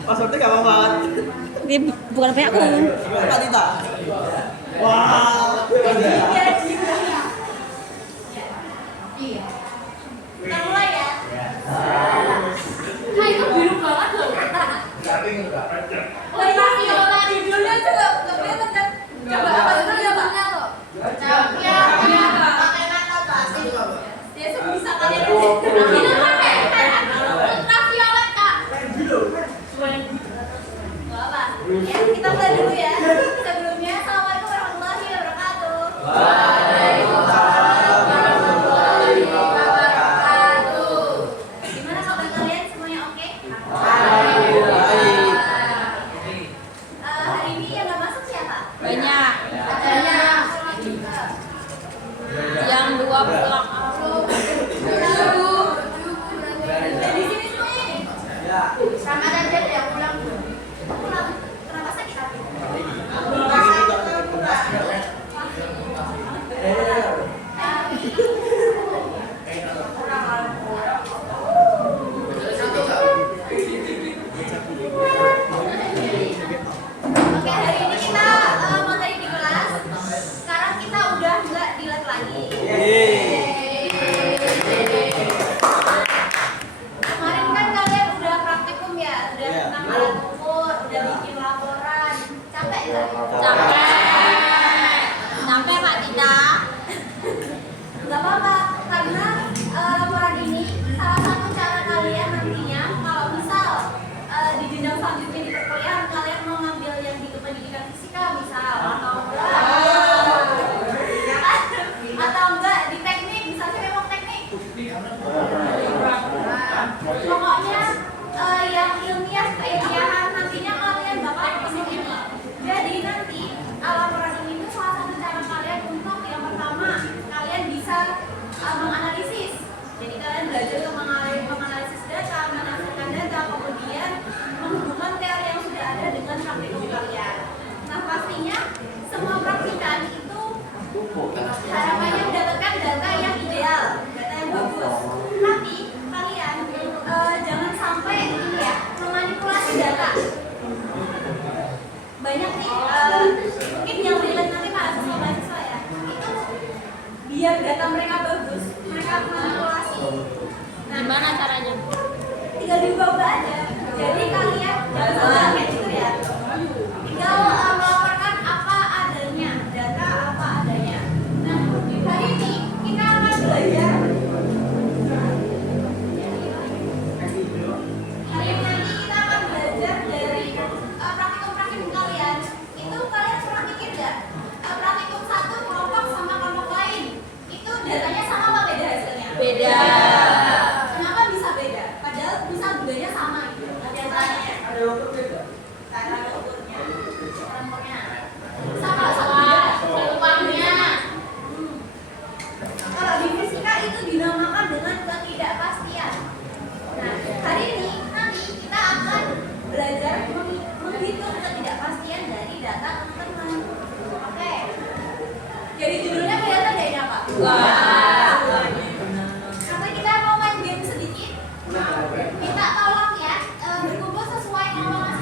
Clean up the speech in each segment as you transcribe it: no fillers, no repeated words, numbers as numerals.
Passwordnya gampang banget. Dia bukan punya aku. Apa Tita? Wah. Iya. Kita mulai ya. Nah itu biru banget loh. Oh iya viola judulnya juga nggak kelihatan kan? Coba apa itu ya Pak? Ya, pakai kata pasti. Dia sebisa kalian. Ini pakai ultraviolet Kak. Nggak apa. Ya kita mulai dulu ya. Sebelumnya assalamualaikum warahmatullahi wabarakatuh. Gimana kabar kalian semuanya oke? Hari ini yang nggak masuk siapa? Banyak. Banyak. Yang 2 pulang. Di sini semuanya nih. Sama aja yang pulang. Pulang. Kenapa sakit hati? Oke, hari ini kita materi di kelas. Sekarang kita udah nggak di lab lagi. Kemarin kan kalian udah praktikum ya, udah tentang alat ukur, udah bikin laporan. Capek nggak? Sampai Pak Tita. Nggak apa-apa, karena laporan ini salah satu cara kalian nantinya kalau misal di jenjang selanjutnya di perkuliahan kalian mau ngambil yang di pendidikan fisika misal atau enggak di teknik, misalnya memang teknik. Pokoknya yang ilmiah keilmiahan nantinya kalian bakal kesini ini. Jadi nanti laporan ini itu salah satu cara kalian untuk yang pertama kalian bisa menganalisis. Jadi kalian belajar untuk menganalisis data, menafsirkan data, kemudian menghubungkan teori yang sudah ada dengan praktikum kalian. Nah pastinya semua praktikan itu harapannya mendapatkan data yang ideal, data yang bagus. Tapi kalian jangan sampai ini ya memanipulasi data. Banyak nih mungkin yang relate nanti mahasiswa ya itu biar data mereka bagus mereka manipulasi. Nah, Gimana caranya? tinggal diubah aja. Jadi kalian jangan salah kayak gitu ya. Tinggal melaporkan apa adanya, data apa adanya. Nah, hari ini kita akan belajar. Hari ini nanti kita akan belajar dari praktikum-praktikum kalian. Itu kalian pernah mikir nggak? Praktikum satu kelompok sama kelompok lain itu datanya sama apa beda hasilnya? Beda. Kenapa bisa beda? Padahal bisa bedanya sama gitu. Datanya. Ada ukurnya. Sama uangnya. Kalau di fisika itu dinamakan dengan ketidakpastian. Nah, hari ini nanti kita akan belajar menghitung ketidakpastian dari data teman-teman. Oke. Jadi judulnya kelihatan dari apa? Sampai kita mau main game sedikit. Minta tolong ya berkumpul sesuai nama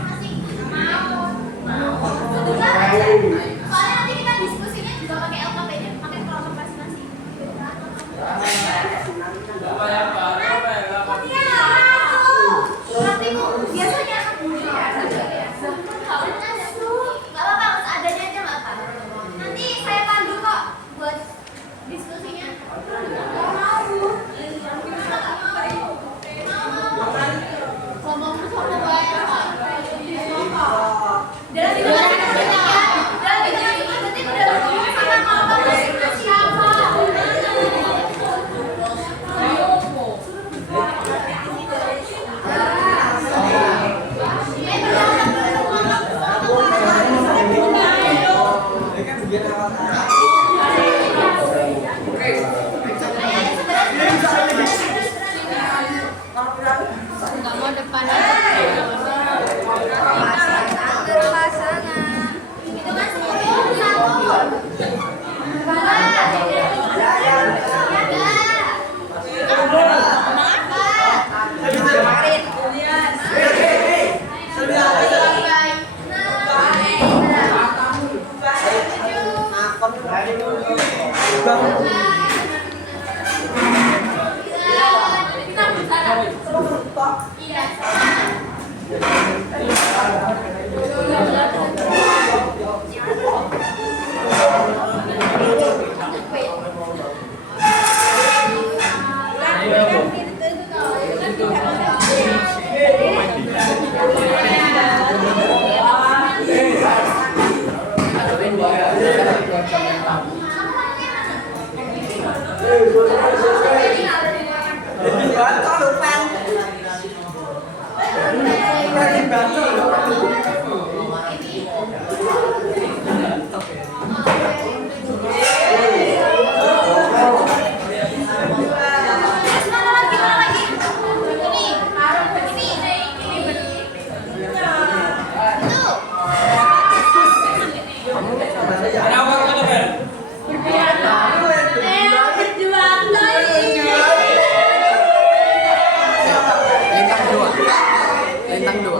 Lintang dua.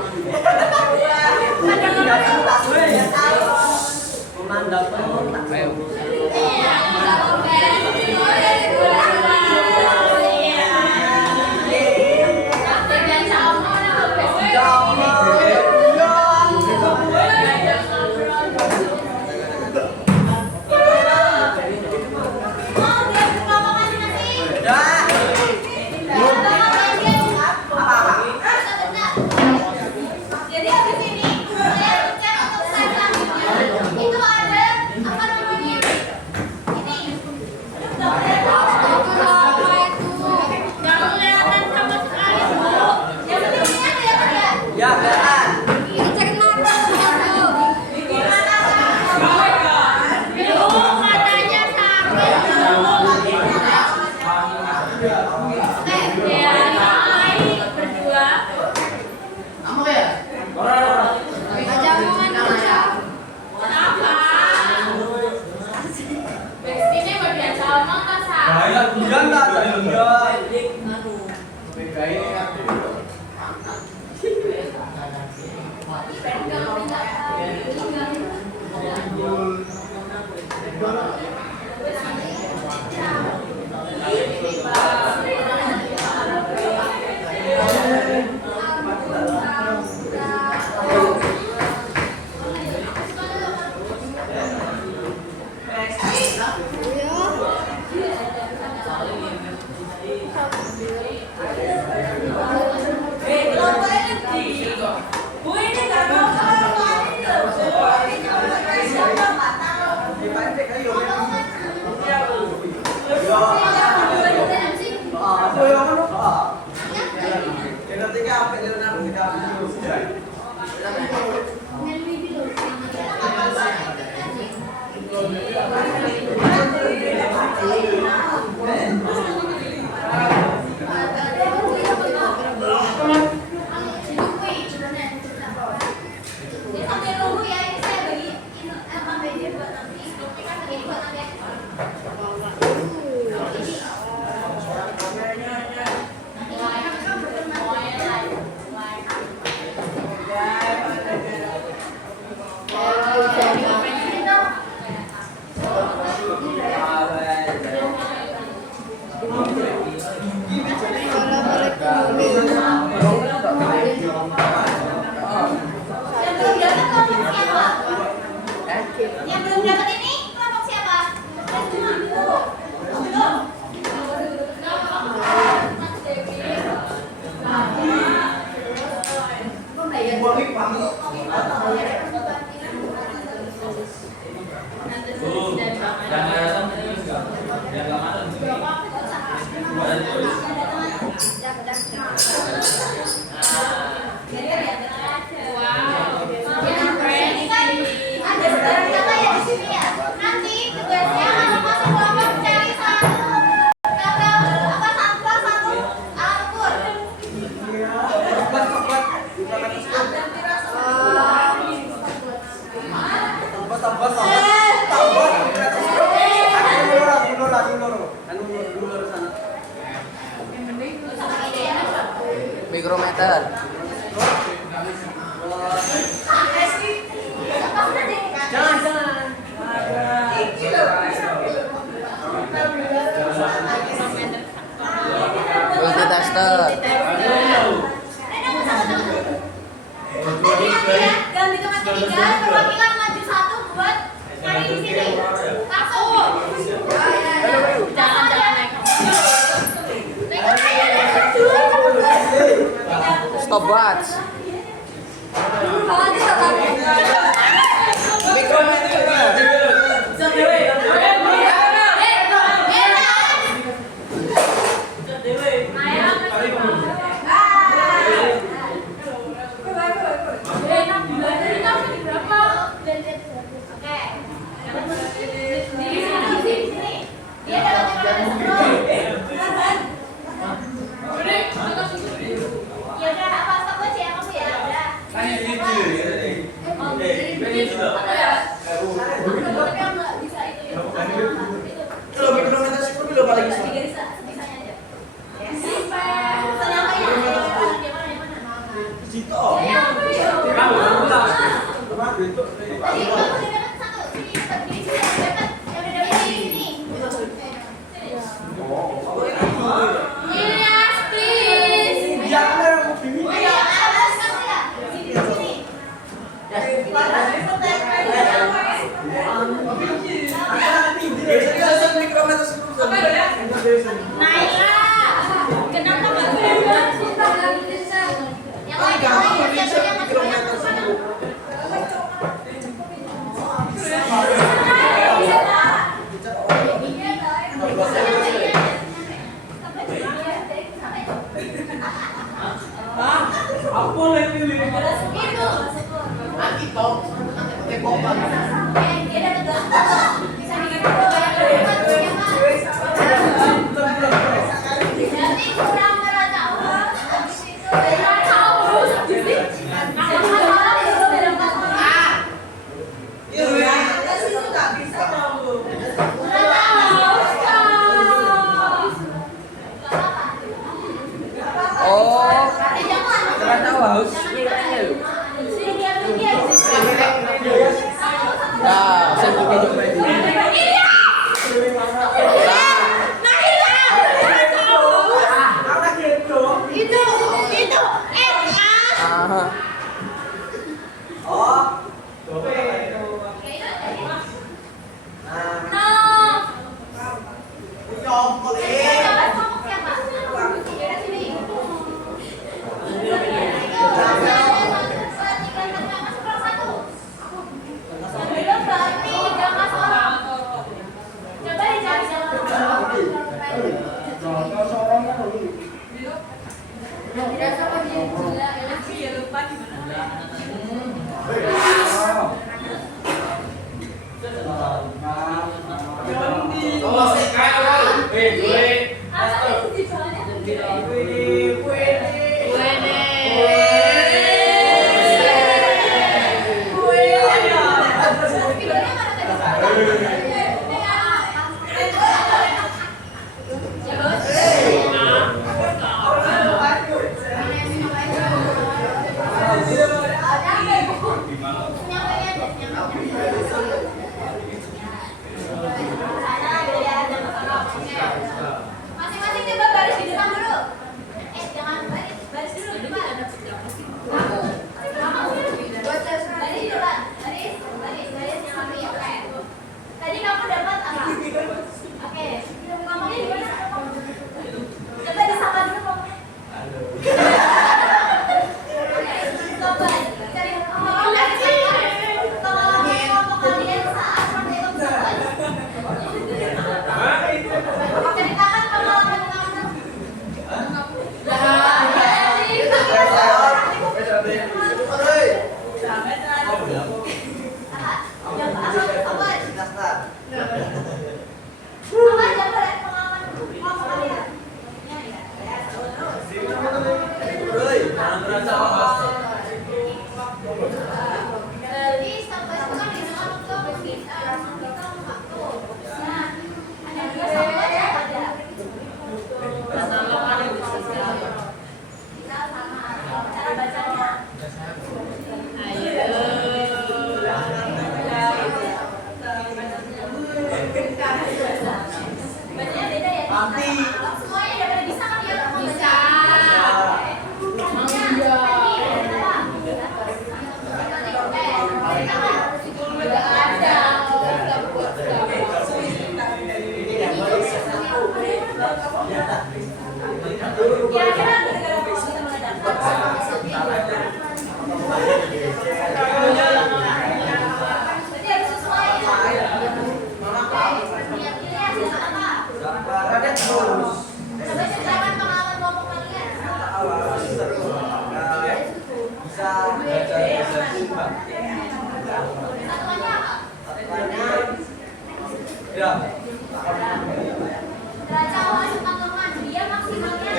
Ayo. Jadi habis ini saya pencet untuk slide selanjutnya. Itu ada apa namanya? Ini. Jangan kelihatan sama sekali, Bu. Yang pentingnya kelihatan ya. Ya, kelihatan. Ini cek mata. Gimana Bu, matanya sakit, Bu. Ya, baik berdua. Aja omongan aja. Kenapa? Ini berbiasa omong kan, Sa? Hujan tak? Hujan. Sambil nunggu ya, ini saya bagiin BJ buat nanti. Ini buat nanti. Yang belum dapat kelompok siapa? Yang belum dapat ini kelompok siapa? Belum. Ini kan ada saudara kakak ya di sini ya. Nanti tugasnya kalau masuk kelompok cari satu kakak apa satu alat ukur. Mikrometer. Multitester. Dalam hitungan ketiga, perwakilan maju satu buat mari di sini. Langsung. Jangan naik. Stopwatch. Ilyas, please. Naila, kenapa nggak berangkat? Yang lain. Apa lagi nih? Oh, ternyata haus. Nah, saya juga coba ini. Aha. Masing-masing coba baris di depan dulu. Jangan baris dulu di depan. Baris di depan. Baris yang rapi. Oke. Tadi kamu dapat apa? Oke. Ngomongnya gimana? Coba disapa dulu ngomongnya. Coba cari ngomong lagi. Tolong ngomong kalian saat seperti itu bersabar. Ceritakan pengalaman kamu. Cara bacanya. Bacanya beda ya? Semuanya udah pada bisa kan ya? Bisa. Kira-kira gara-gara mau bisa meledak. Berarti harus sesuai ya? Pilih hasil apa? Coba ceritakan pengalaman kelompok kalian. Satuannya apa? Neraca uang teman-teman, dia maksimalnya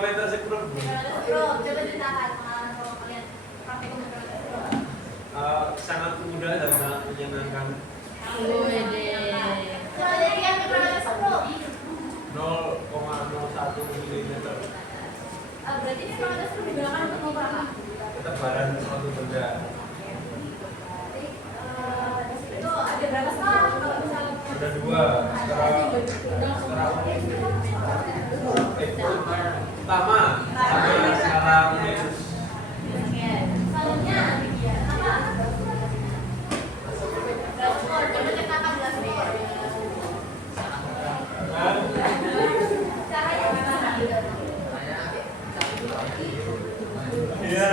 meter sekrup. Bro, coba ceritakan pengalaman kalau kalian praktek komputer. Sangat mudah dan sangat menyenangkan. Coba dari yang pernah bro. 0,01 mm. Berarti ini pengalaman itu digunakan untuk mengukur apa? Ketebaran suatu benda. Itu ada berapa skala kalau misalnya? Ada 2 pertama ada skala minus. Skalanya apa? Glasscore, coba ceritakan glasscore. Caranya gimana? Iya.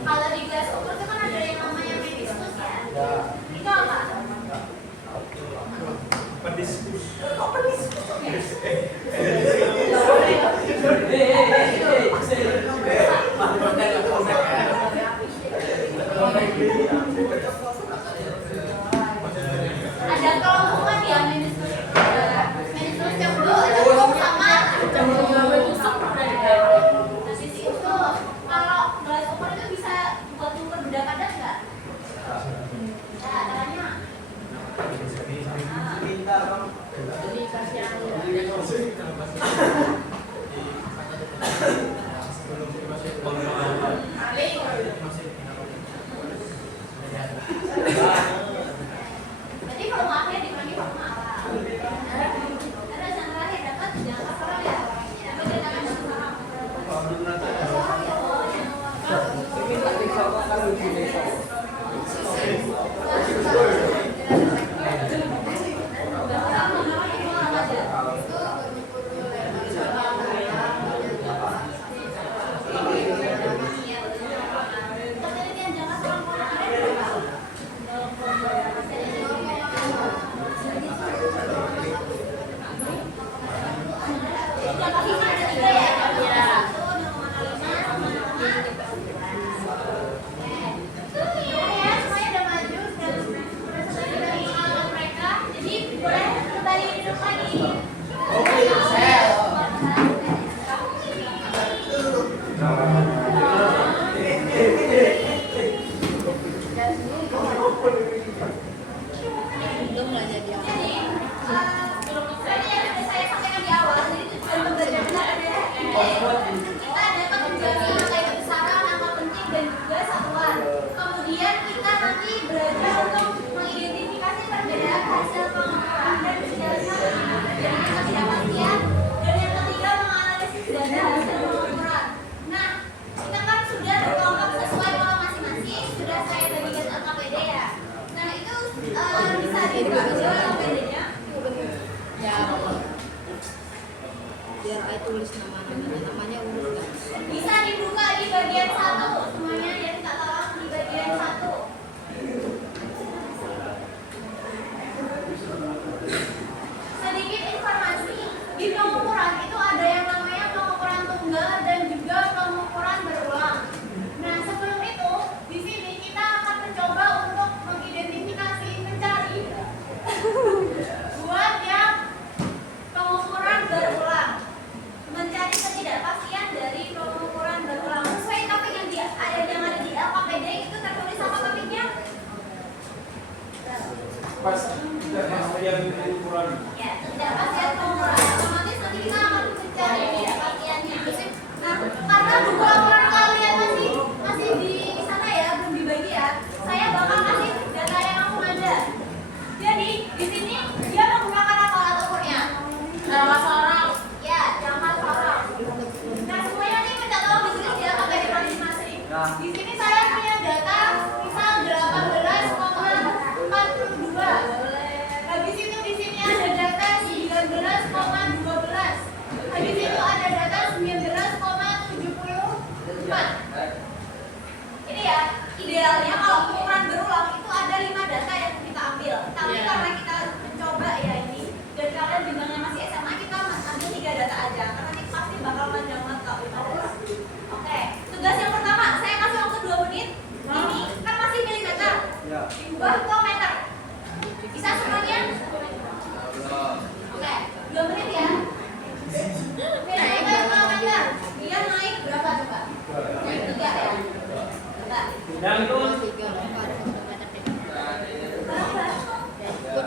Kalau di glasscore itu kan ada yang namanya meniskus ya? Itu apa? Pediskus. Kok meniskus? Ada kelompokan ya meniskus. Meniskus cemburu, cemburu sama Nah, sisi itu kalau glasscore itu bisa buat ukur benda padat nggak? Ya, caranya. Berarti volume akhir dibagi volume awal. Ada yang terakhir dapat jangan kasar ya. Coba ceritakan sekarang. Sekarang ya Allah. Ketelitian jangka sekarang kemarin berapa? Jangka 5 ada 3 ya? Jangka 1, 0,5, 0,5. Oke ya, semuanya udah maju dan udah selesai dengan pengalaman mereka. Jadi boleh kembali duduk lagi. Jadi, tadi yang sudah saya sampaikan di awal, jadi tujuan pembelajaran kita adalah kita dapat menjadi angka kebesaran, angka penting, dan juga satuan. Kemudian kita nanti belajar untuk mengidentifikasi perbedaan hasil pengukuran dan menjelaskan perbedaan ketidakpastian. Dan yang ketiga, menganalisis data hasil pengukuran. Nah, kita kan sudah berkelompok sesuai pola masing-masing, sudah saya bagikan LKPD ya. Nah, itu bisa dibuka juga LKPD-nya. Ya, biar saya tulis namanya urut kan. Bisa dibuka di bagian 1 semuanya yang kita tolong di bagian 1. Sedikit informasi di pengukuran itu ada yang namanya pengukuran tunggal dan juga pengukuran berulang. Nah, sebelum itu di sini kita akan mencoba untuk mengidentifikasi mencari buat yang pengukuran berulang. Mencari ketidakpastian dari pengukuran berulang. Sesuai topik yang ada di LKPD itu tertulis apa topiknya? Pas yang ukuran. Ya, ketidakpastian pengukuran. Otomatis nanti kita akan mencari ketidakpastiannya. Nah, karena dua orang kalian masih di sana ya, belum dibagi ya. Saya bakal kasih data yang langsung ada. Jadi di sini dia menggunakan apa alat ukurnya? Jangka sorong. Ya, jangka sorong. Nah, semuanya nih minta tolong ditulis di LKPD masing-masing. Di sini saya punya data misal 18,42. Habis itu di sini ada data 19,12. Habis itu ada data 19,70.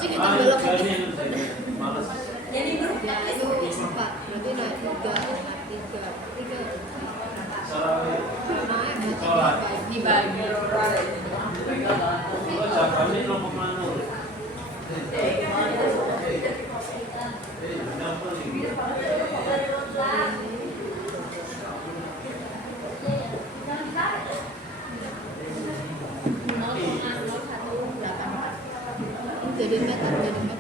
Cik itu belok Jadi yang malas. Jadi berapa? ya itu 4 berarti naik 3 Salah. naik Sholat. dibagi Oh, jawabannya 0,0. jadi meter antara dulu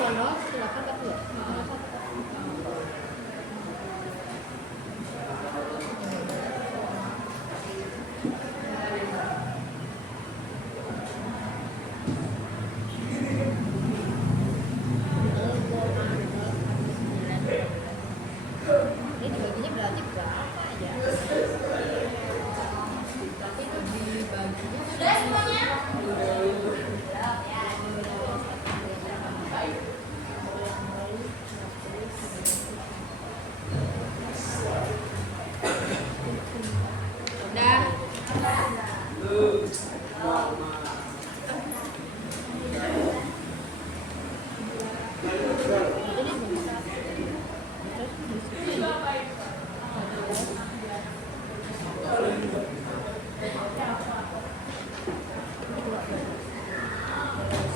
0,08 tapi ya ini dibaginya berarti berapa ya? Tapi itu dibaginya Sudah semuanya? udah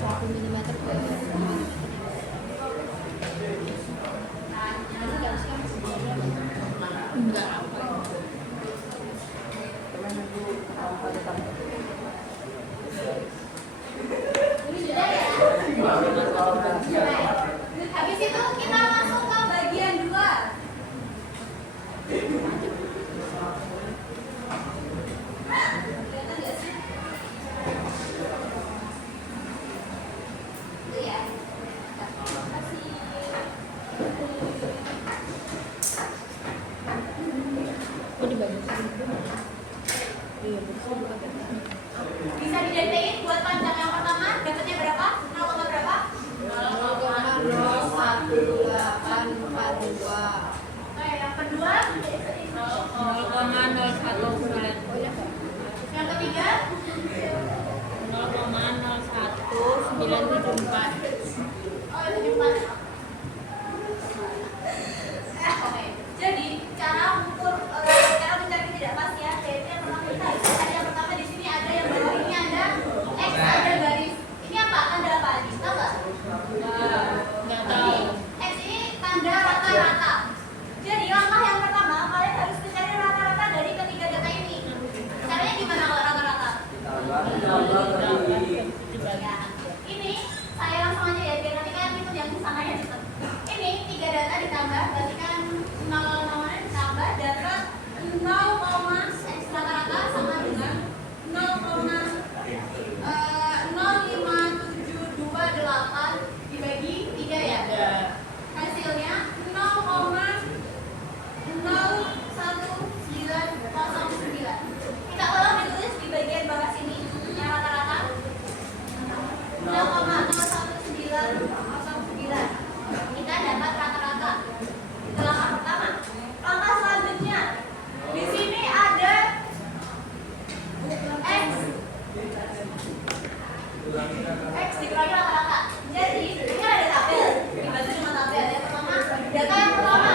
satu milimeter per enggak Habis itu kita masuk ke bagian 2. Kelihatan nggak sih? Itu ya. Terima kasih. oh dibagi iya betul bukan Bisa didetein buat panjang yang pertama dapatnya berapa? 0, berapa? 0,01842 Oke, yang kedua, 0,019 oh ya Kak yang ketiga, 0,01974 oh itu 4. Oke, jadi cara mengukur, cara mencari ketidakpastian, yaitu yang pertama kita ada yang pertama di sini ada yang bawah ini ada X ada garis. Ini apa? Tanda apa? Tahu nggak? nggak tahu X ini tanda rata-rata. Jadi langkah yang pertama kalian harus mencari rata-rata dari ketiga data ini. Caranya gimana kalau rata-rata? Ya, ini saya langsung aja ya biar nanti kalian hitung yang sananya cepet. Ini 3 data ditambah berarti kan 0 ditambah dapat 0,rata-rata sama dengan 0,05728 dibagi 3 ya. Hasilnya 0,01909. Kita ulang ditulis di bagian bawah sini yang rata-rata 0,01909. Kita dapat rata-rata. Itu langkah pertama. Langkah selanjutnya di sini ada X. X dikurangi rata-rata. Jadi ini ada tabel. Dibantu dengan tabel. Yang pertama, data yang pertama.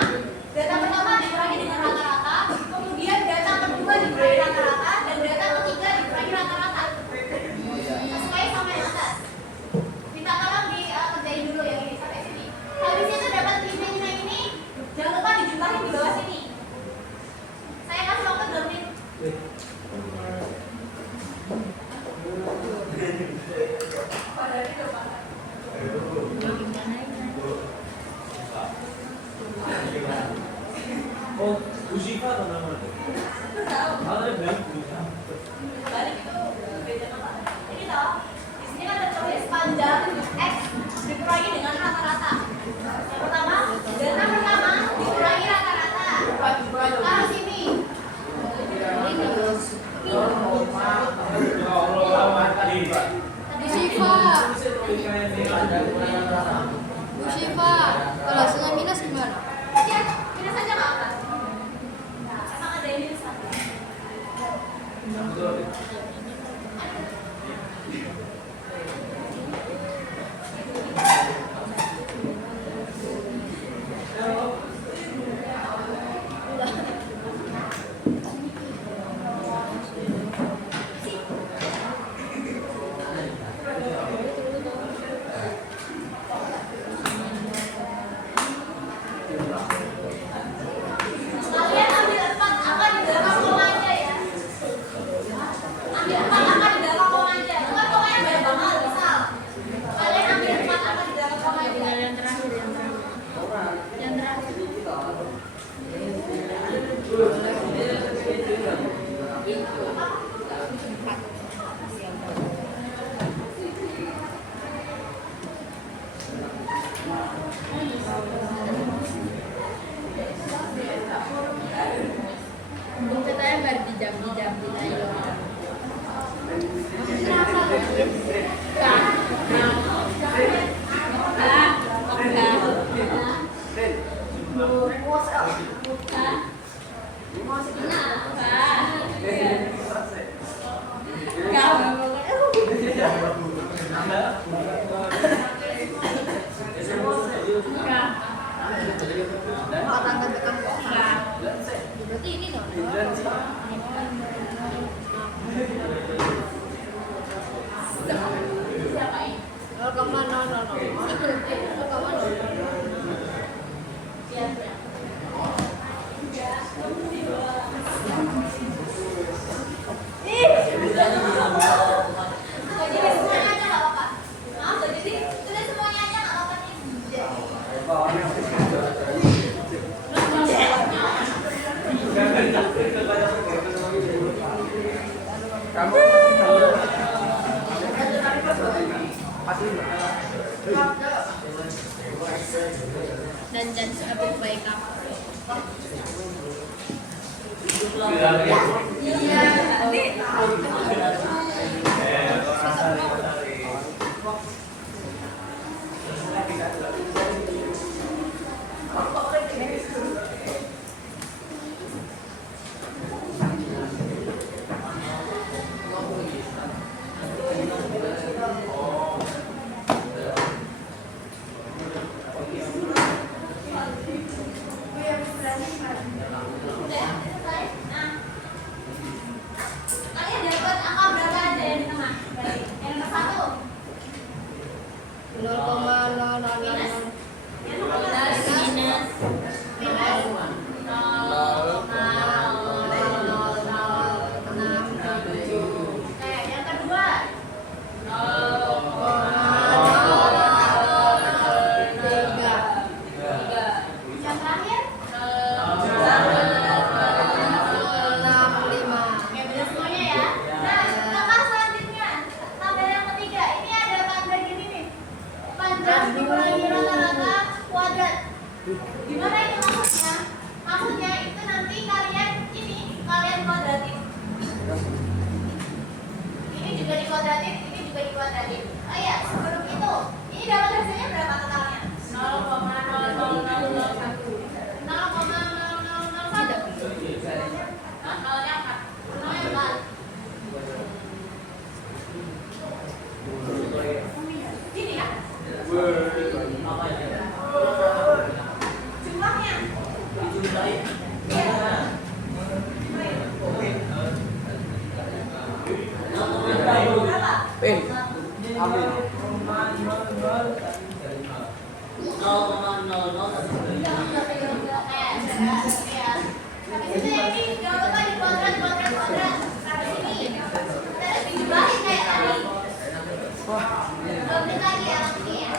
Data pertama dikurangi dengan rata-rata. Kemudian data kedua dikurangi rata-rata dan data ketiga dikurangi rata-rata. Sesuai sama yang atas. Minta tolong dikerjain dulu yang ini sampai sini. Habis itu dapat nilai ini, jangan lupa dijumlahin di bawah sini. Saya kasih waktu 2 menit. Oh, Uzifa atau namanya? Ada yang bilang Uzifa. Balik itu beda apa? Ini tahu. Di sini kan ada tulis panjang X dikurangi dengan rata-rata. Yang pertama, data pertama dikurangi rata-rata. Taruh sini. Ya Allah, tadi. Bu Syifa. Bu Syifa, kalau hasilnya minus gimana? Ya, minus aja nggak apa. Emang ada yang minus apa? Kalian ambil 4 angka di belakang koma aja ya. Ambil 4 angka di belakang koma aja. Itu kan komanya banyak banget, misal. Kalian ambil 4 angka di belakang koma aja. Yang terakhir. Yang terakhir. Bung katanya baru di jam ayo. Berarti ini dong. Jadi semuanya aja nggak apa-apa. Maaf, jadi sudah semuanya aja nggak apa-apa nih. Kamu dan sebut baik kamu. Kalian dapat angka berapa aja yang di tengah? Yang nomor 1. 0,000. Yang nomor 2. Minus. Yang kedua. Yang terakhir. Oke, benar semuanya ya. Nah, langkah selanjutnya, tabel yang ketiga, ini ada tanda gini nih. Panjang dikurangi rata-rata kuadrat. Gimana ini maksudnya? Maksudnya itu nanti kalian kuadratin. Ini juga dikuadratin, ini juga dikuadratin. Oh iya, sebelum itu, ini dapat hasilnya berapa totalnya? 0,0001. 0,0001. Hah? Nolnya apa? Nolnya 4. Gini ya. Jumlahnya. Iya. Berapa? pin. Ambil. Habis itu ini jangan lupa di kuadrat. Habis ini terus dijumlahin kayak tadi. Lanjut lagi ya, ini ya.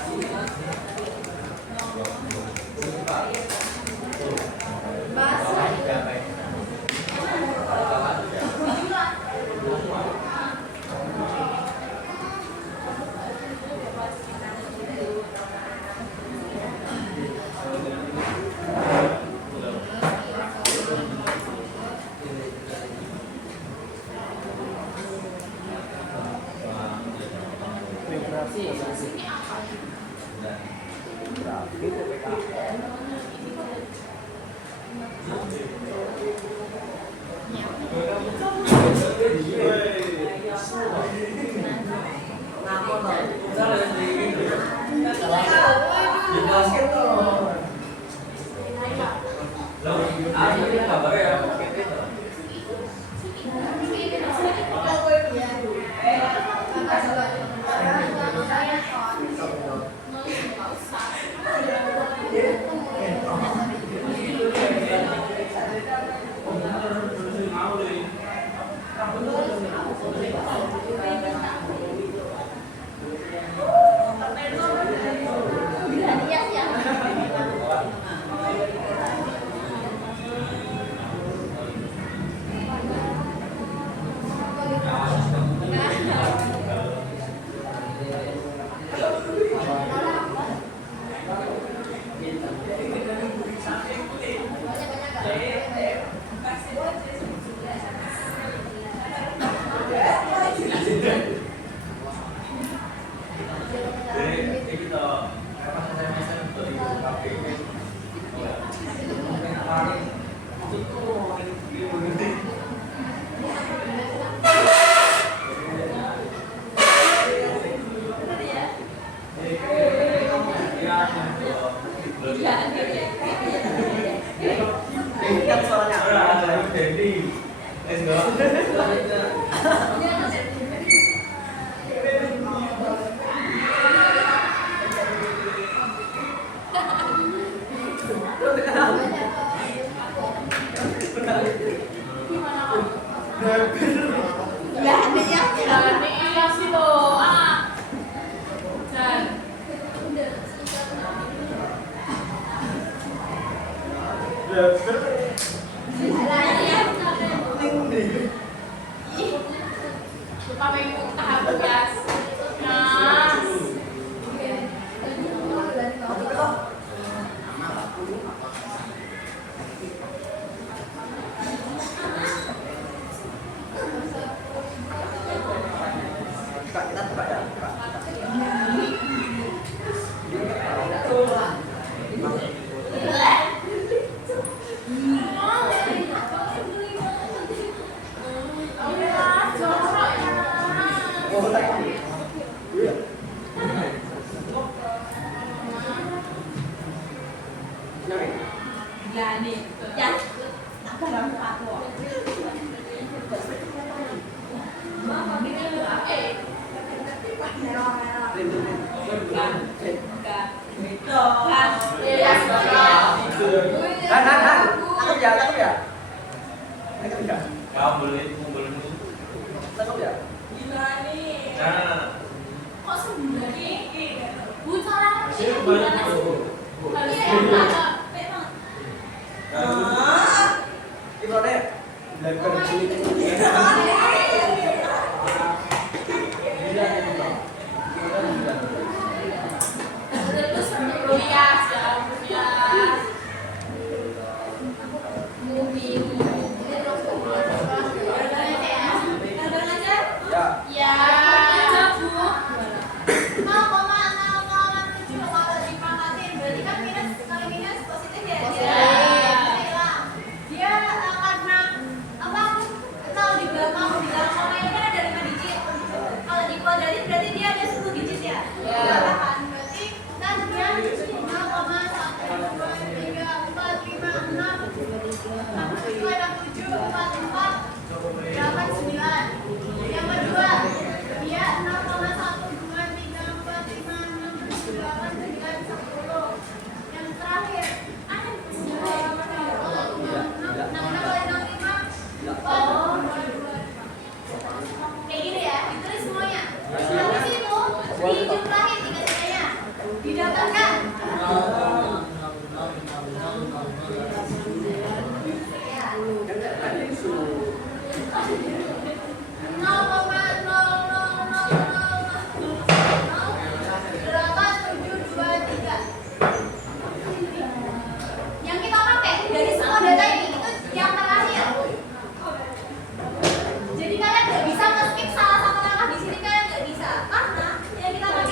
Jadi kalian nggak bisa nge-skip salah satu langkah di sini, kalian nggak bisa karena yang kita pakai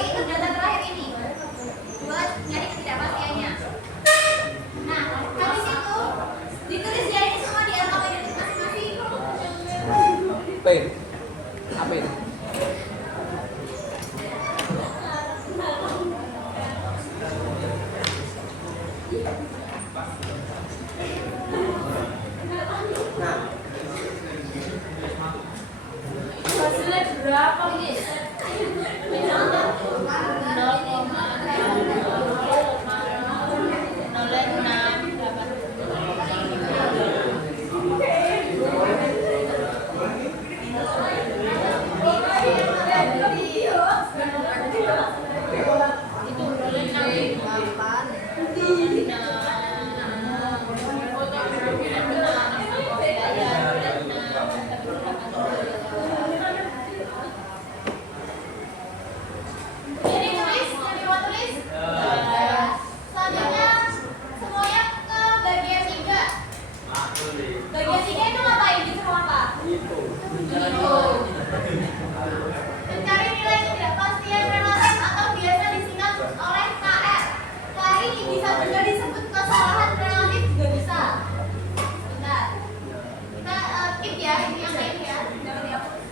Jadi tulis, jadi mau tulis. Selanjutnya semuanya ke bagian 3. Bagian 3 itu ngapain? Disuruh apa? Mencari nilai ketidakpastian relatif atau biasa disingkat oleh KR. KR ini bisa juga disebut kesalahan relatif juga bisa. Bentar. Kita keep ya, ini yang lain ya. Jangan dihapus.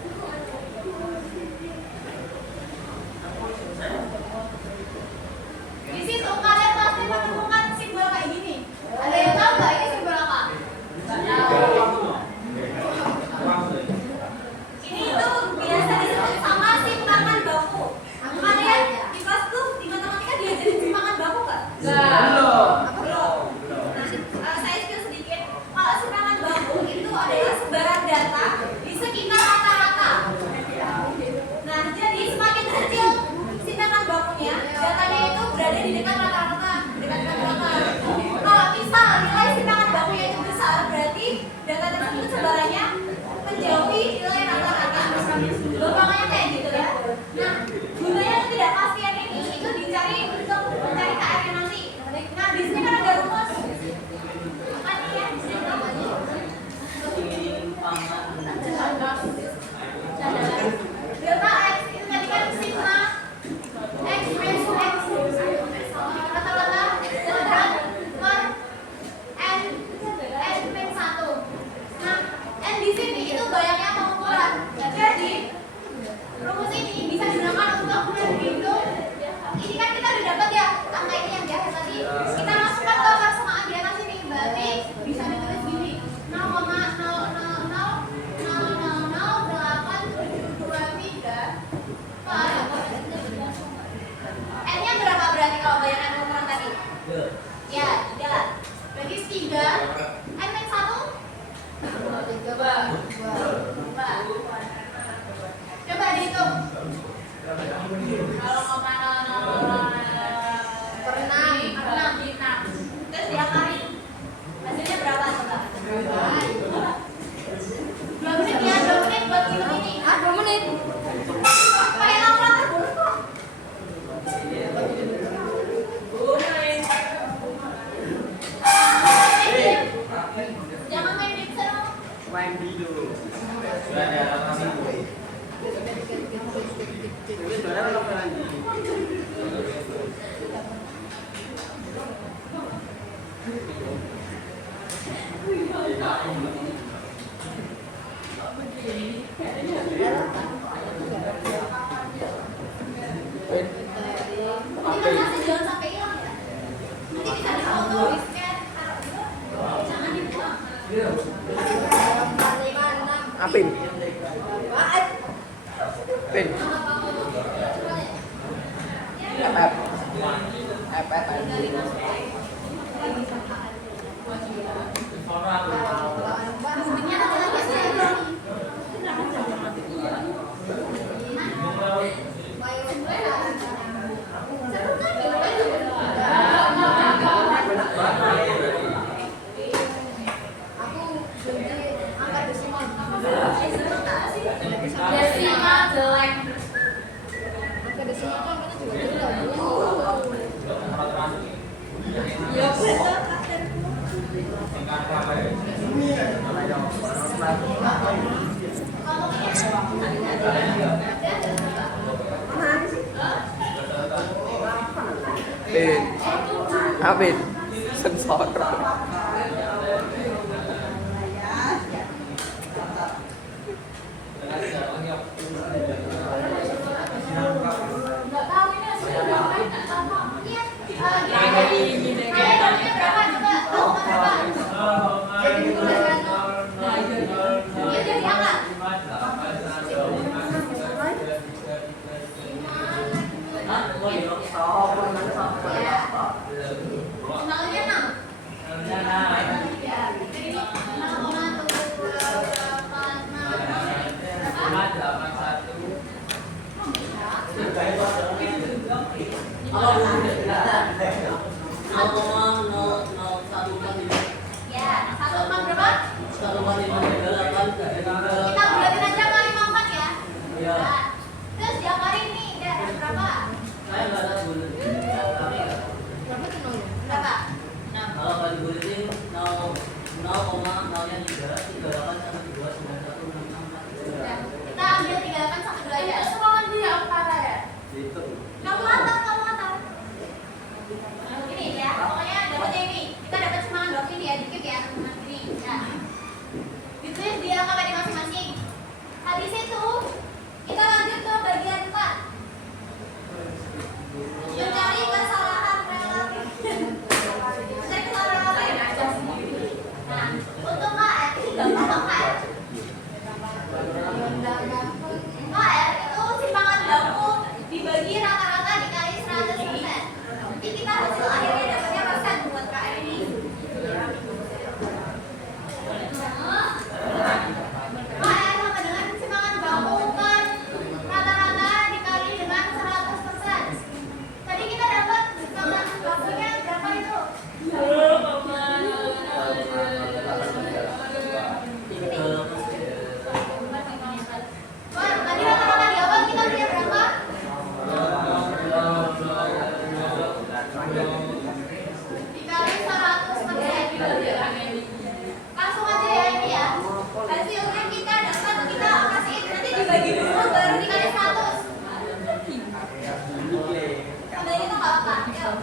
Di situ kalian pasti menemukan simbol kayak gini. Ada yang tahu nggak ini simbol apa? Ini itu biasa disebut sama simpangan baku. Kalian di kelas tuh di matematika diajarin simpangan baku nggak? Belum. Nah, saya skill sedikit. Kalau simpangan baku itu adalah sebaran data di sekitar rata-rata. Nah, jadi semakin kecil simpangan bakunya, datanya itu berada di dekat rata-rata, dekat rata-rata. Kalau misal nilai simpangan bakunya itu besar, berarti data tersebut sebarannya menjauhi nilai rata-rata. Gampangnya kayak gitu ya. Nah, gunanya ketidakpastian ini itu dicari untuk mencari KR-nya nanti. Nah, di sini kan ada rumus. Apa nih ya? Delta X itu tadi kan sigma X min X rata-rata dengan per N min 1. Nah, N di sini itu banyaknya pengumpulan. Jadi rumus ini bisa digunakan untuk menghitung. Ini kan kita udah dapat ya angka ini yang di akhir tadi. Kita masukkan ke persamaan di atas ini. Berarti bisa ditulis gini. 0,0000873 N-nya berapa berarti kalau bayangan pengumuman tadi? Ya, 3. Berarti 3 N min 1 Coba dihitung. Kalau per 6 terus diakali. Hasilnya berapa coba? 2 menit ya, 2 menit buat hitung ini. 2 menit. Pakai kalkulator boleh kok. Jangan main Excel. Main dulu. Ini sebenarnya apa lagi? Ini masih jangan sampai hilang ya. Nanti bisa di-foto, di-scan, taruh dulu. Jangan dibuang. Apin. Pin. FF. FF. Buktinya nanti lagi saya. Desimal jelek. Angka desimal kan kita juga jelek. Ya betul. Pin. Apin. Sensor. Nggak tahu ini hasilnya berapa, nggak tahu. Lihat, KR-nya berapa coba? Tahu berapa? Dia jadi angka. 5 Hah? Mau di lock? Ya. Kembalinya 6. Ya, nah. Ya. Jadi 6,786. Ya, 1,4 berapa? Kita bulatin aja kali 4 ya. Iya. Nah, terus diapain nih? Ada berapa? Saya nggak ada bulat. Tapi Berapa tuh nolnya? Berapa? kalau nggak dibulatin 0,0-nya 3, 38 sama 2, 91, 66. Ya. Kita ambil 38 sama 2 aja. Semangat dia apa ya? Itu. Kamu antar. Ini ya, pokoknya dapatnya ini. Kita dapat semangat blok ini ya, dikit ya, semangat ini. Ya. Ditulis di angka tadi masing-masing. Habis itu kita lanjut ke bagian 4. Mencari kesalahan relatif. Mencari kesalahan relatif. Nah, untuk KR ini gampang kok KR. KR itu simpangan baku dibagi rata-rata dikali 100%. Nanti kita hasil akhirnya dapatnya persen buat KR ini. KR sama dengan simpangan baku kan rata-rata dikali dengan 100%. Tadi kita dapat simpangan bakunya berapa itu? Wah, tadi rata-rata di awal kita punya berapa? Dikali 100%. Langsung aja ya ini ya. Hasilnya kita dapat, kita kasih nanti dibagi dulu baru dikali 100. Sampai itu nggak apa. Yuk.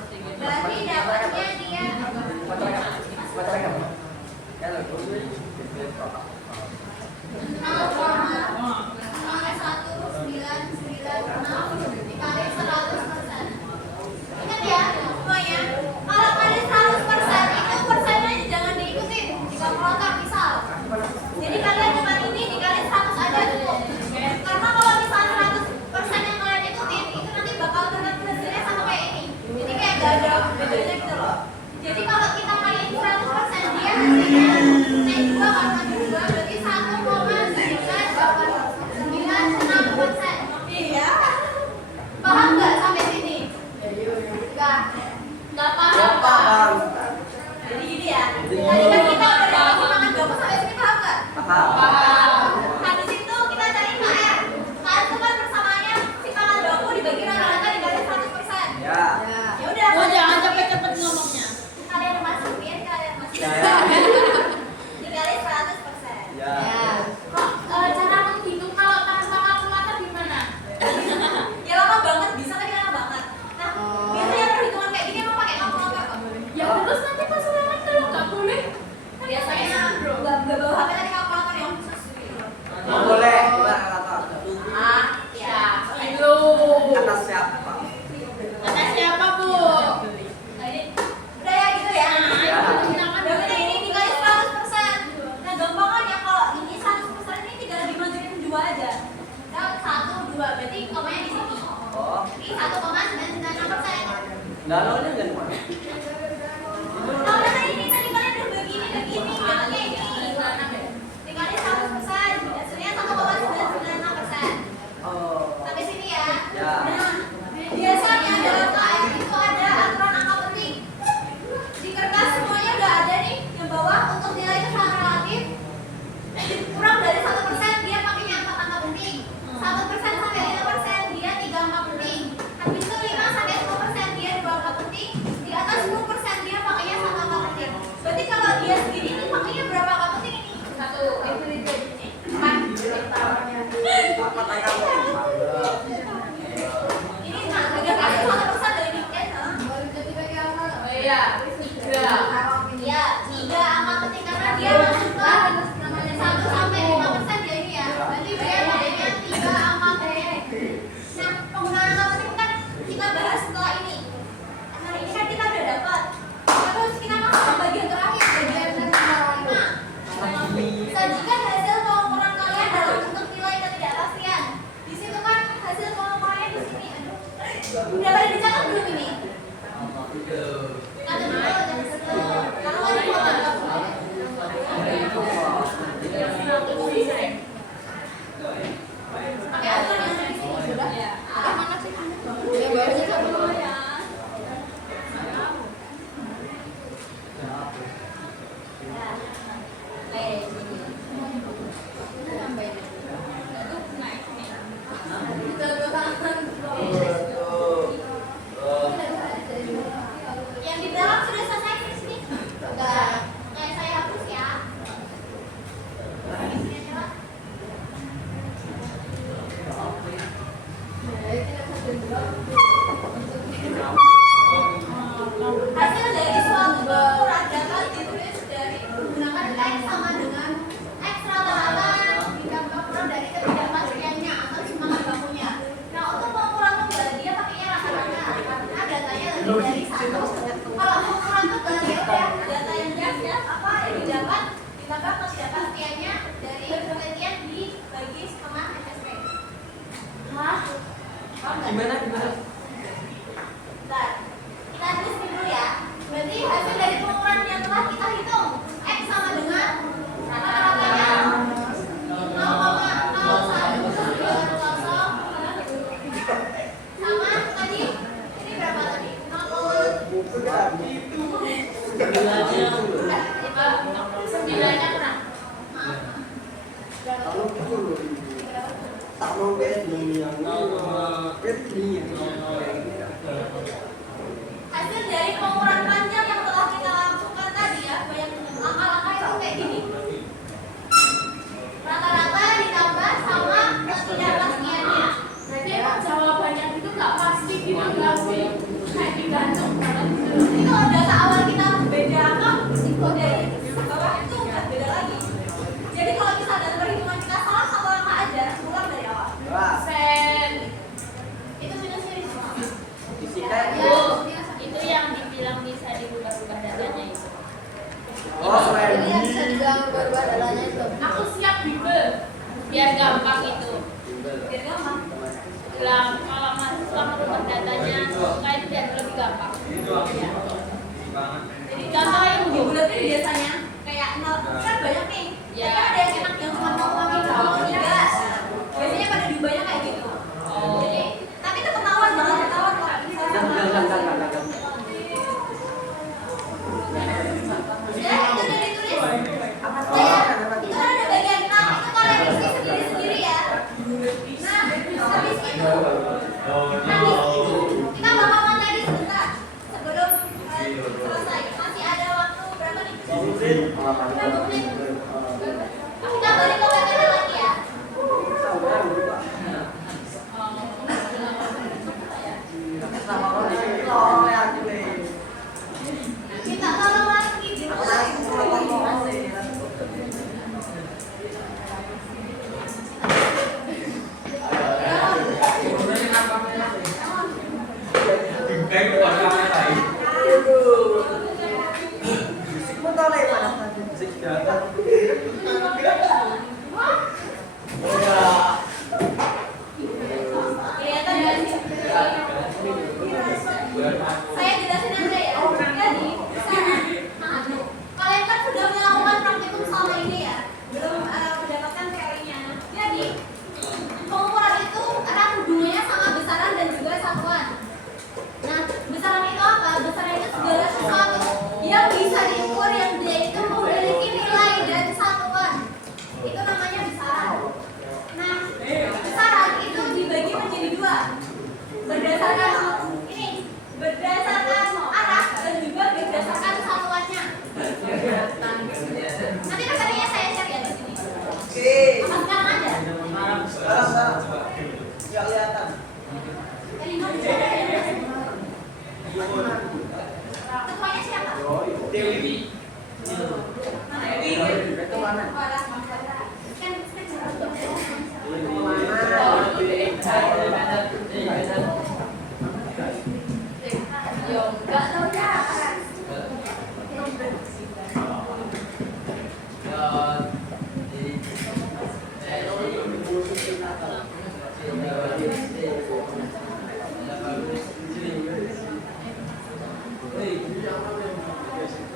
Berarti dapatnya dia 0,01996 dikali 100%. Ingat ya semuanya, kalau kali 100% itu persennya jangan diikutin di kalkulator misal. Jadi kalian cuma ini dikali 100 aja cukup. Karena kalau misalnya 100% yang kalian ikutin itu nanti bakal terlihat hasilnya sama kayak ini. Jadi kayak gak ada bedanya gitu loh. Jadi kalau kita kaliin 100% dia hasilnya naik 2 karena 2 berarti 1,996%. Iya. Paham nggak sampai sini? Nggak paham. Jadi gini ya. Tadi kan kita udah dapat simpangan baku sampai sini paham nggak? Paham. Habis itu kita cari KR. KR itu kan persamaannya simpangan baku dibagi rata-rata dikali 100%. Ya. Ya udah. Oh, jangan cepet-cepet ngomongnya. Kalian masukin. Dikali 100%. Ya. Kok cara menghitung kalau tanpa kalkulator gimana? Ya lama banget, bisa kan lama banget. Nah, biasanya perhitungan kayak gini emang pakai kalkulator kok. Ya terus nanti pas ulangan kalau nggak boleh. Biasanya nggak bawa HP tadi kalkulator yang khusus gitu loh. Nggak boleh. Gimana kata? Ah, ya. Lu. Atas siapa? Atas siapa, Bu? Nah, ini udah ya gitu ya. Ya. Berarti ini dikali 100%. Nah, gampangan ya kalau ini 100% ini tinggal dimajuin 2 aja. Nah, 1, 2 berarti komanya di sini. Oh. Ini 1,996%. Danaunya nggak di mana? Nah, udah ini tadi kalian udah begini, dapatnya ini. Dikali 100%, hasilnya 1,996%. Oh. Sampai sini ya. Ya. Nah, biasanya dalam KR itu ada aturan angka penting. Di kertas semuanya udah ada nih yang bawah untuk nilai kesalahan relatif. Kurang dari 1% dia pakainya 4 angka penting. 1% sampai 5% dia 3 angka penting. Habis itu 5 sampai 10% dia 2 angka penting. Di atas 10% dia pakainya 1 angka Udah pada dicatat belum ini? Catat dulu, catat dulu. Kalau nggak difoto. Pakai aturan yang dari sini sudah. Ada mana sih? Yang bawahnya satu. Yang di belakang sudah selesai di sini. Udah. Yang saya hapus ya. Hasil dari suatu ukuran dapat ditulis dari menggunakan X sama dengan X rata-rata ditambah kurang dari ketidakpastiannya atau semangat bakunya. Nah, untuk pengukuran tunggal dia pakainya rata-rata karena datanya lebih dari satu. Kalau pengukuran tunggal ya udah data yang jelas ya apa yang didapat ditambah ketidakpastiannya dari penelitian dibagi setengah SSP. Hah? Paham nggak? Gimana? Bentar. Kita tulis dulu ya. Berarti hasil dari pengukuran yang telah kita hitung X sama dengan rata-ratanya 0,0120 sama tadi ini berapa tadi? 9-nya kurang. Maaf. Hasil dari pengukuran panjang yang telah kita lakukan tadi ya, banyak langkah-langkah itu kayak gini. Rata-rata ditambah sama ketidakpastiannya. Berarti emang jawabannya itu nggak pasti gitu nggak sih? Kayak digantung banget. Itu kalau data awal kita beda angka, itu dari bawah itu nggak beda lagi. Jadi kalau misalnya perhitungan kita salah satu angka aja, ulang dari awal. Sen. Itu minusnya di sini. Fisika Itu yang dibilang bisa dirubah-rubah datanya itu. Ini yang bisa dibilang berubah datanya itu. Aku siap bimbel. Biar gampang itu. Biar gampang. Kalau mahasiswa merubah datanya, kayak itu biar lebih gampang. Jadi Gampang di Bu. bulat ini biasanya kayak nol kan banyak nih. Ya. Tapi ada yang enak yang cuma 0,3. Biasanya pada diubahnya kayak gitu. Jadi tapi itu ketahuan banget ketahuan kalau misalnya ya itu udah ditulis. Ya, itu kan ada bagian 6 itu kalian isi sendiri-sendiri ya. Nah, habis itu kita bakal materi sebentar sebelum selesai. Masih ada waktu berapa nih? 20 menit. Kita balik ke webinar lagi ya. Minta tolong lagi dimulai. Kelihatan nggak sih? Saya jelasin aja ya. Jadi, kalian kan sudah melakukan praktikum selama ini ya, belum mendapatkan teorinya. Jadi, pengukuran itu ada hubungannya sama besaran dan juga satuan. Nah, besaran itu apa? Besaran itu segala sesuatu yang bisa diukur yang dia itu memiliki nilai dan satuan. Itu namanya besaran. Nah, besaran itu dibagi menjadi dua. Berdasarkan ini, berdasarkan arah dan juga berdasarkan satuannya. Nanti materinya saya share ya di sini. Apa sekarang aja? Ketuanya siapa? Dewi. Mana Dewi? Kan nggak tahu ya.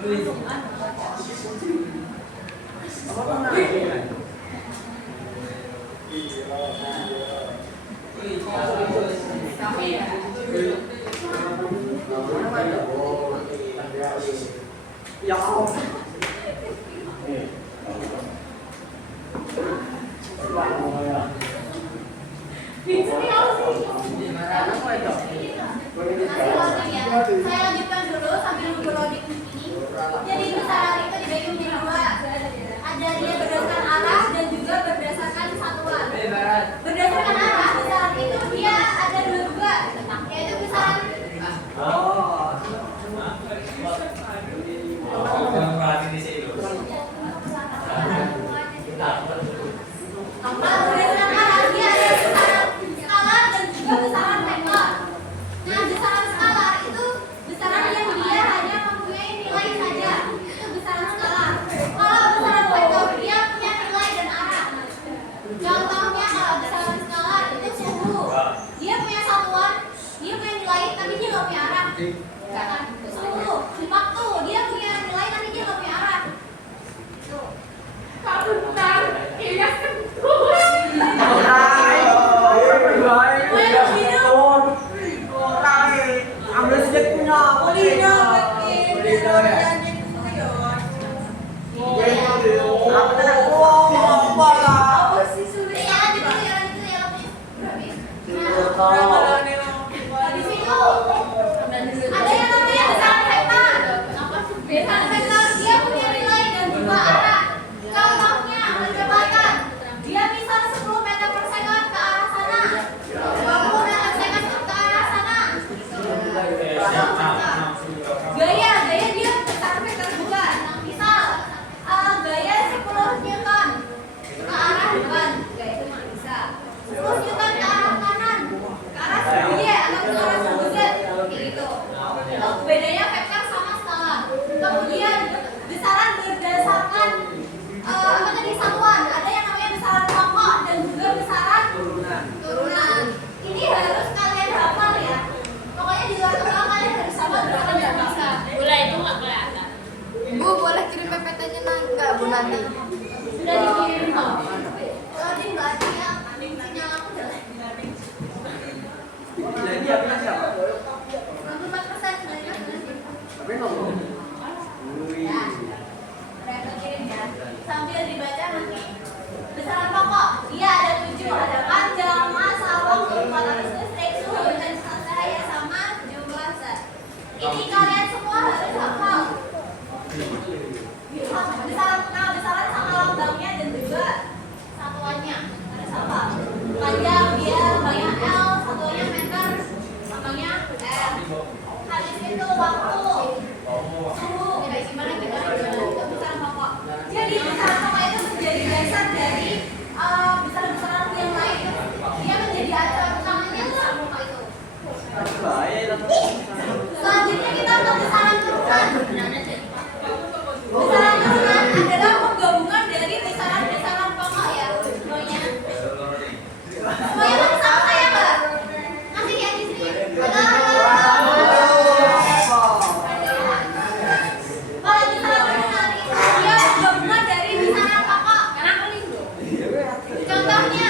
Ya Allah. Masih loading ya. Saya lanjutkan dulu sambil nunggu loading ini. Jadi besaran itu dibagi menjadi dua. Ada dia berdasarkan arah dan juga berdasarkan satuan. Berdasarkan arah besaran itu dia ada dua, yaitu besaran berdasarkan arah dia ada besaran skalar dan juga besaran vektor. Nah, besaran skalar itu besaran yang dia hanya mempunyai nilai saja. Itu besaran skalar. Kalau besaran vektor dia punya nilai dan arah. Contohnya kalau besaran skalar itu suhu. Dia punya satuan, dia punya nilai tapi dia nggak punya arah. Suhu, waktu dia punya nilai tapi dia nggak punya arah. Kalau benar, Ilyas kentut. Ambil sedeknya, bolehnya. Habis itu ada yang namanya besaran vektor. Besaran vektor dia punya nilai dan juga arah. Contohnya kecepatan. Dia misal 10 meter per second ke arah sana, 20 meter per second ke arah sana. Gaya dia besaran vektor juga. Misal gaya 10 Newton ke arah depan, gaya itu mah bisa. 10 Newton ke arah kanan, ke arah sebelah atau ke arah sebelah gitu. Itu bedanya vektor sama skalar. Kemudian besaran berdasarkan apa tadi satuan. Ada yang namanya besaran pokok dan juga besaran turunan. Ini harus kalian hafal ya. Pokoknya di luar kepala kalian harus hafal besaran dan bisa. Bola itu nggak kelihatan. Bu, boleh kirim PPT-nya enggak, Bu Nani? Sudah dikirim kok. Loading nggak ada ya? Sinyal aku jelek. Jadi apa siapa? 64% sebenarnya benar sih. Tapi ngomong. Ya. Udah aku kirim ya. Sambil dibaca nanti. Besaran pokok, dia ada 7, ada panjang, massa, waktu, kualitas listrik, suhu, intensitas cahaya, sama jumlah zat. Ini kalian semua harus hafal. Besaran sama lambangnya dan juga satuannya harus hafal. Panjang dia banyak L, satuannya meter, lambangnya R. Habis itu waktu, suhu, gimana itu besaran pokok. Jadi besaran pokok itu menjadi dasar dari besaran-besaran yang lain. Dia menjadi acuan utamanya besaran pokok itu. Selanjutnya kita ke besaran turunan. Besaran turunan adalah penggabungan dari besaran-besaran pokok ya semuanya. Semuanya kan sama kayak Mbak. Masih ya di sini. Kalau besaran turunan itu dia penggabungan dari besaran pokok. Contohnya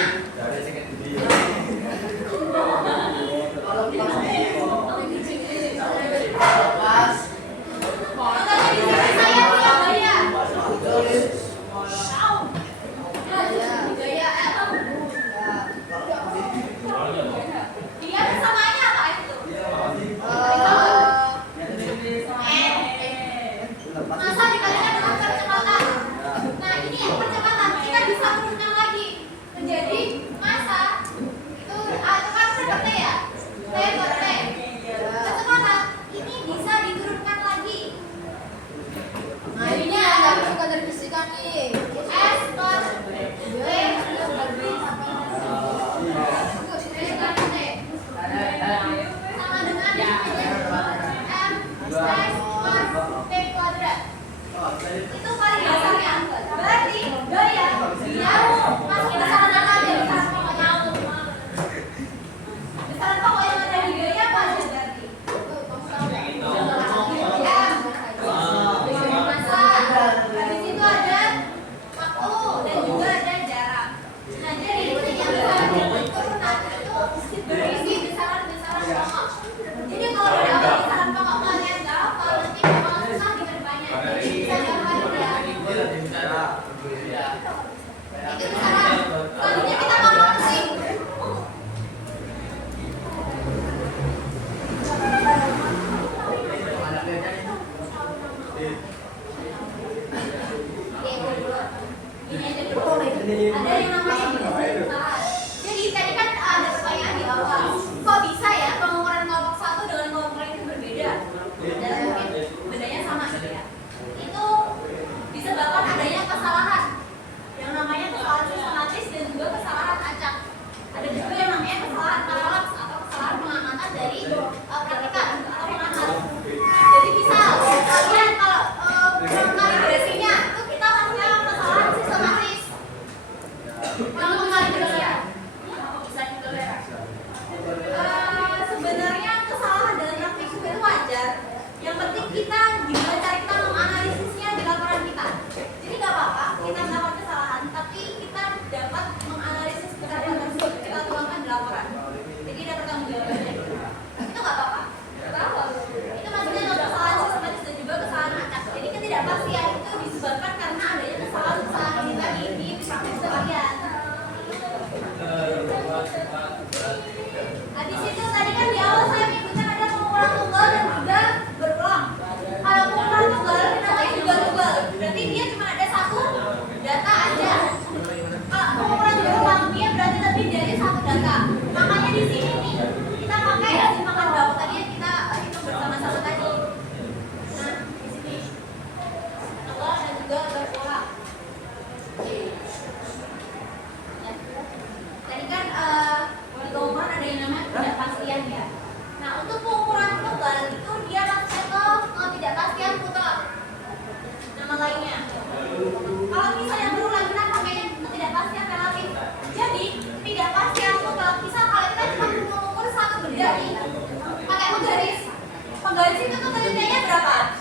penggaris itu tuh penelitiannya berapa?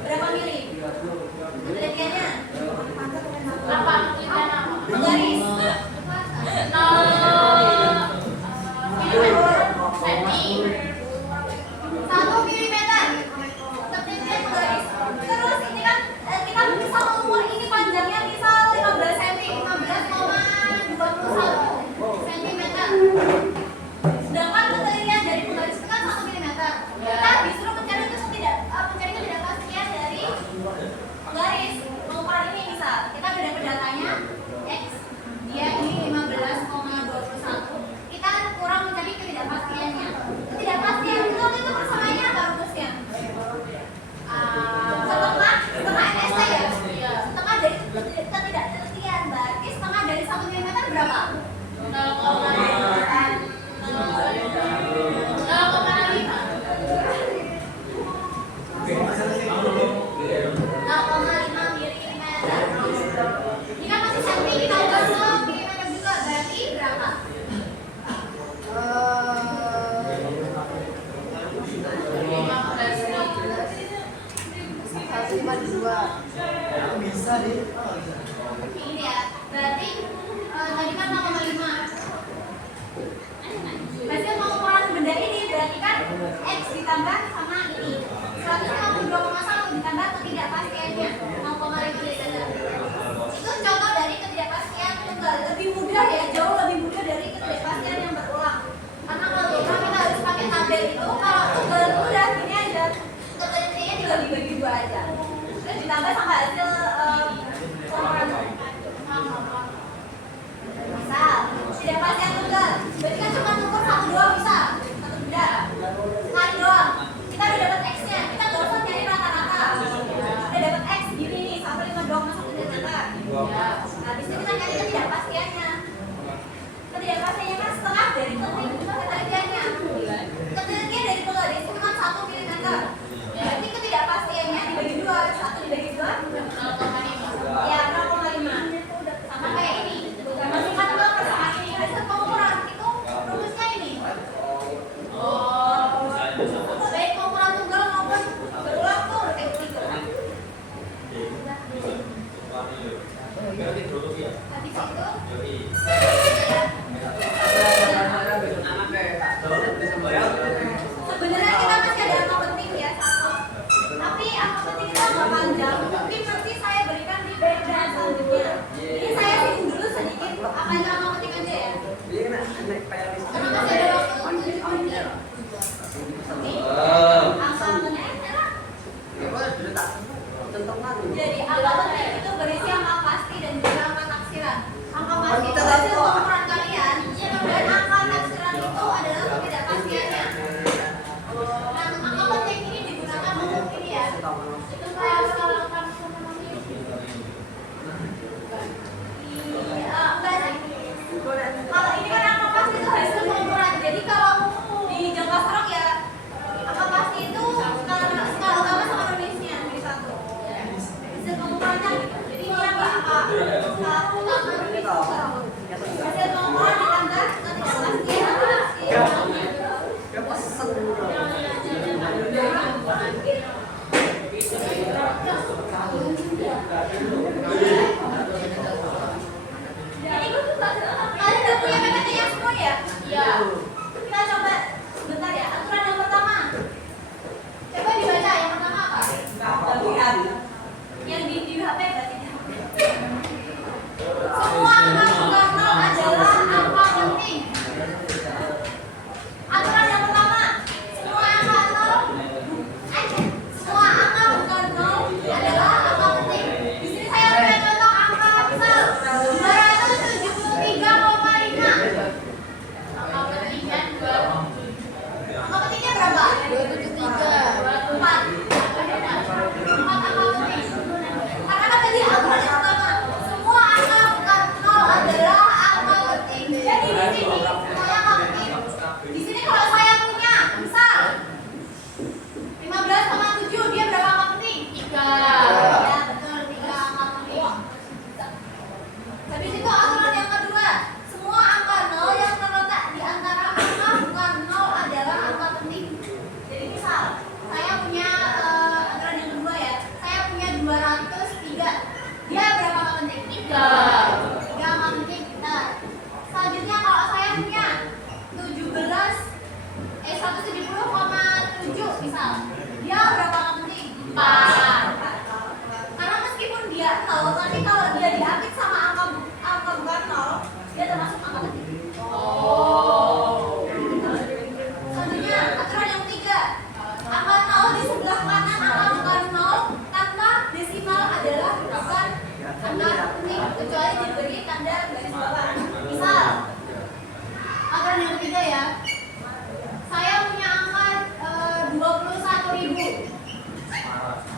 Berapa mili? Penelitiannya? Apa penelitian apa? Penggaris. Senti. 1 milimeter. Penelitian penggaris. Terus ini kan kita bisa mengukur ini panjangnya misal 15 cm, 15,21 cm. Sedangkan penelitian dari penggaris itu kan 1 milimeter. Kita disuruh mencari ketidakpastian dari penggaris. Mengukur ini misal kita udah dapat datanya X, dia ini 15,21. Kita kurang mencari ketidakpastiannya. Ketidakpastian itu persamaannya apa rumusnya? Setengah NST ya? Iya. Setengah dari ketidakpastian, berarti setengah dari 1 mm berapa? 0,5 milimeter. Jika masih senti, kita ubah ke milimeter juga, berarti berapa? 152. Bisa deh. Ini ya, berarti tadi kan 0,5. Hasil pengukuran benda ini berarti kan X ditambah sama ini 152,1 ditambah ketidakpastiannya 0,5 milimeter. Itu contoh dari ketidakpastian tunggal. Lebih mudah ya, jauh lebih mudah dari ketidakpastian yang berulang. Karena kalau berulang kita harus pakai tabel itu, kalau tunggal itu udah gini aja, ketidakpastiannya dibagi-bagi 2 aja. Terus ditambah sama hasil pengukuran. Misal, ketidakpastian tunggal, berarti kan cuma ukur 1 doang bisa, 1 benda, sekali doang. Kita udah dapat X-nya, kita nggak usah nyari rata-rata. Udah dapat X gini nih, 1,5 doang masuk milimeter. Nah, habis itu kita nyari ketidakpastiannya. Ketidakpastiannya kan setengah dari penelitiannya. Penelitian dari penggaris itu kan 1 milimeter. Berarti ketidakpastiannya dibagi 2, 1 dibagi 2, 0,5. ya 0,5. Sama kayak ini. Masih kan persamaan ini hasil pengukuran itu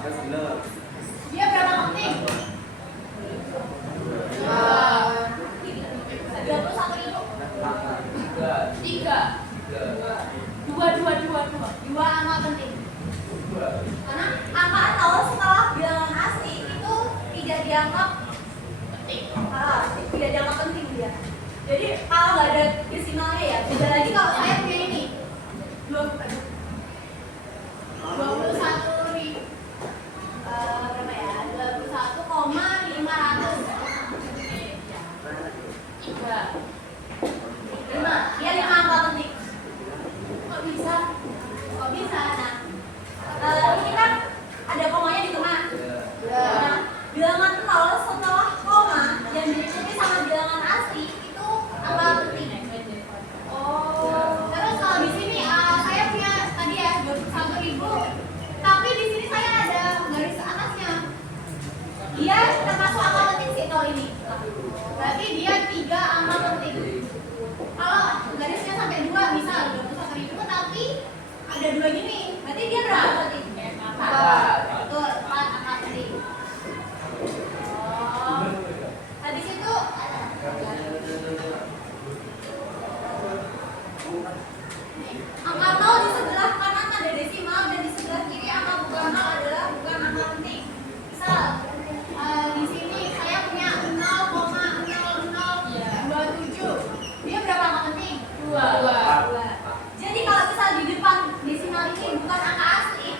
Dia berapa penting? 21.000. 3. 2 angka penting. Karena angka 0 setelah bilangan asli itu tidak dianggap penting. Tidak dianggap penting dia. Jadi kalau nggak ada desimalnya ya, beda lagi kalau saya punya ini 21.000 berapa ya? 21,500. 3. 5. Dia 5 angka penting. Kok bisa? Kok bisa? Nah, ini kan ada komanya di tengah. Nah, bilangan 0 setelah koma yang diikuti sama bilangan asli itu angka penting. Terus kalau di sini saya punya tadi ya 21.000, tapi di sini saya ada garis atasnya. Dia termasuk angka penting sih kalau ini. Berarti dia 3 angka penting. Kalau garisnya sampai 2 misal 21.000 tapi ada 2 gini, berarti dia berapa penting? 4. Betul, 4 angka penting. Habis itu angka 0 di sebelah kanan ada desimal dan di sebelah kiri angka bukan 0 adalah bukan angka penting. Misal di sini saya punya 0,0027. Dia berapa angka penting? 2. Jadi kalau misal di depan desimal ini bukan angka asli,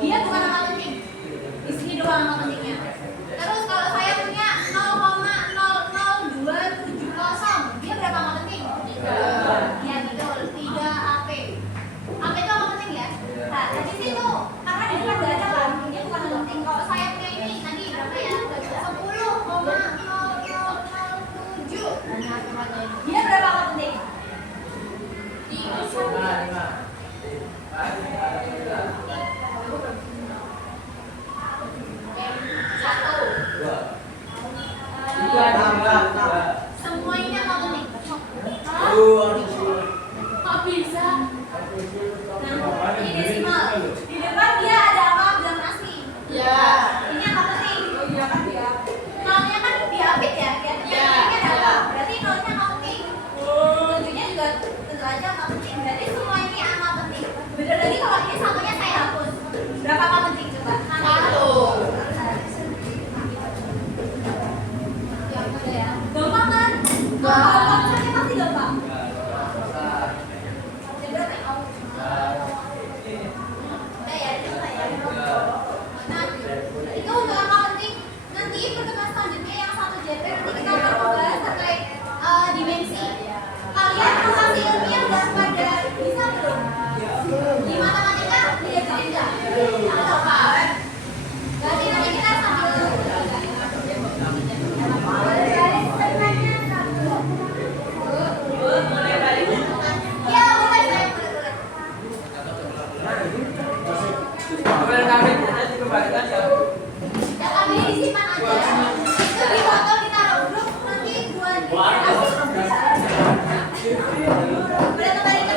dia bukan angka penting. Di sini doang angka pentingnya. Terus kalau saya punya 0,00270, dia berapa angka penting? 3. Ya betul, 3 AP. AP itu angka penting ya? Nah, di situ karena di depan nggak ada kan, dia bukan angka penting. Kalau saya punya ini tadi berapa ya? 10,0007. Dia berapa angka penting? 1. Semua ini angka penting. Kok bisa? Nah, ini desimal. Di depan dia ada angka bilangan asli. Ya. Ini angka penting. Iya kan dia. Nolnya kan diapit ya, ini ada apa? Berarti nolnya angka penting. Tujuhnya juga tentu aja angka penting. Berarti semua ini angka penting. Beda lagi kalau ini satunya saya hapus. Berapa angka penting coba? 1. Gampang kan? Kalau konsepnya pasti gampang. Jadi berapa ya? Udah ya, itu lah ya. Nah, itu untuk angka penting. Nanti pertemuan selanjutnya yang 1 JP nanti kita akan membahas terkait dimensi. Kalian masih ilmiah udah pada bisa belum? Di matematika diajarin nggak? Atau apa? Berarti nanti kita sambil ya boleh saya boleh. Ya kami disimpan aja. Itu di foto ditaruh grup nanti buat boleh kembali ke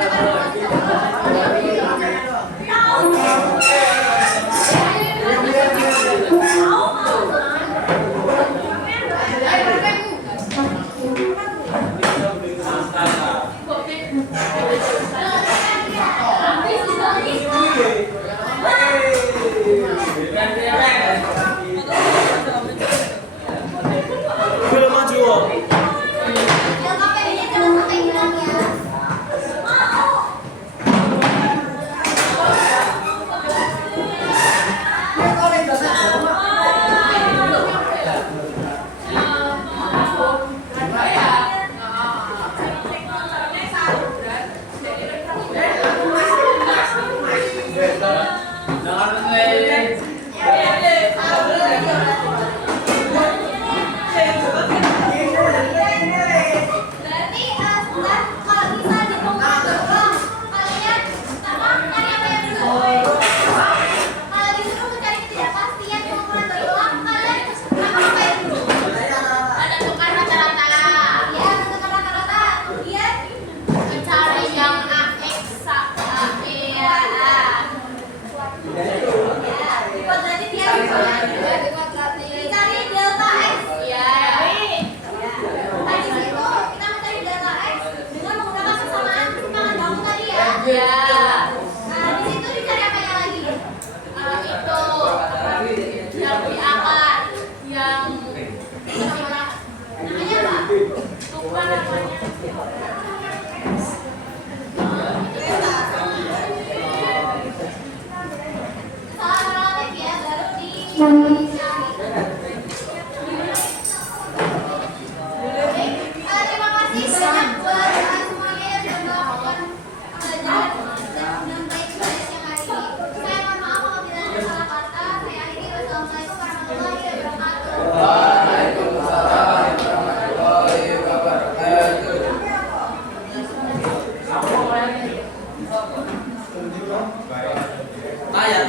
Terima kasih banyak buat semuanya yang sudah melakukan pelajaran dengan baik pada siang hari ini. Saya mohon maaf apabila ada salah kata. Saya akhiri. Wassalamualaikum warahmatullahi wabarakatuh. Bahaya.